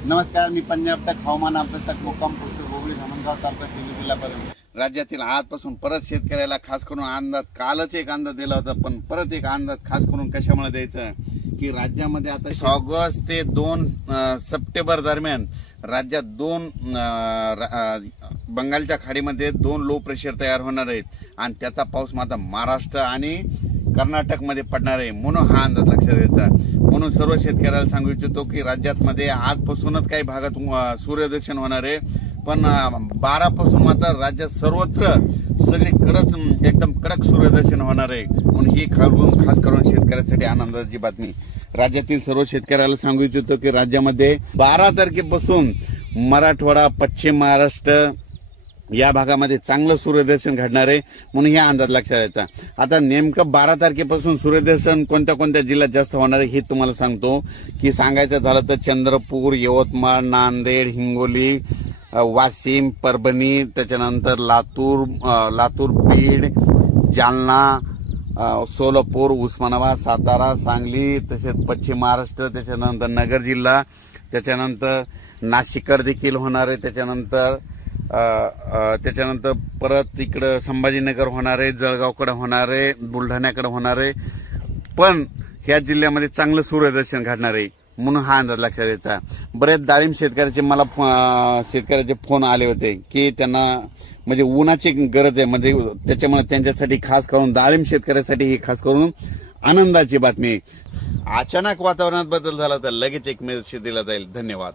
नमस्कार, मी पंजाब तक हवामान अभ्यासक मुक्काम पोस्ट गोगळी धामणगाव तालुका शिंदे जिल्हापर्यंत. राज्यातील आजपासून परत शेतकऱ्याला खास करून अंदाज, कालच एक अंदाज दिला होता, पण परत एक अंदाज खास करून कशामुळे द्यायचा की राज्यामध्ये आता ऑगस्ट ते 2 सप्टेंबर दरम्यान राज्यात बंगालच्या खाडीमध्ये 2 लो प्रेशर तयार होणार आहेत आणि त्याचा पाऊस मात्र महाराष्ट्र आणि कर्नाटकमध्ये पडणार आहे. म्हणून हा अंदाज लक्षात द्यायचा. म्हणून सर्व शेतकऱ्याला सांगू इच्छितो की राज्यामध्ये आजपासूनच काही भागात सूर्यदर्शन होणार आहे, पण 12 पासून मात्र राज्यात सर्वत्र सगळीकडे एकदम कडक सूर्यदर्शन होणार आहे. म्हणून ही खास करून शेतकऱ्यांसाठी आनंदाची बातमी. राज्यातील सर्व शेतकऱ्याला सांगू इच्छितो की राज्यामध्ये 12 तारखेपासून मराठवाडा, पश्चिम महाराष्ट्र या भागामध्ये चांगलं सूर्यदर्शन घडणार आहे. म्हणून हा अंदाज लक्षात द्यायचा. आता नेमकं 12 तारखेपासून सूर्यदर्शन कोणत्या कोणत्या जिल्ह्यात जास्त होणार आहे हे तुम्हाला सांगतो. की सांगायचं झालं तर चंद्रपूर, यवतमाळ, नांदेड, हिंगोली, वाशिम, परभणी, त्याच्यानंतर लातूर, बीड, जालना, सोलापूर, उस्मानाबाद, सातारा, सांगली, तसेच पश्चिम महाराष्ट्र, त्याच्यानंतर नगर जिल्हा, त्याच्यानंतर नाशिककडे देखील होणार आहे, त्याच्यानंतर परत इकडं संभाजीनगर होणार आहे, जळगावकडे होणार आहे, बुलढाण्याकडे होणार आहे. पण ह्या जिल्ह्यामध्ये चांगलं सूर्यदर्शन घडणार आहे. म्हणून हा अंदाज लक्षात द्यायचा. बरेच डाळिंब शेतकऱ्याचे फोन आले होते की त्यांना म्हणजे उन्हाची गरज आहे, म्हणजे त्याच्यामुळे त्यांच्यासाठी खास करून डाळिंब शेतकऱ्यासाठी ही खास करून आनंदाची बातमी. अचानक वातावरणात बदल झाला तर लगेच एक मेसेज दिला जाईल. धन्यवाद.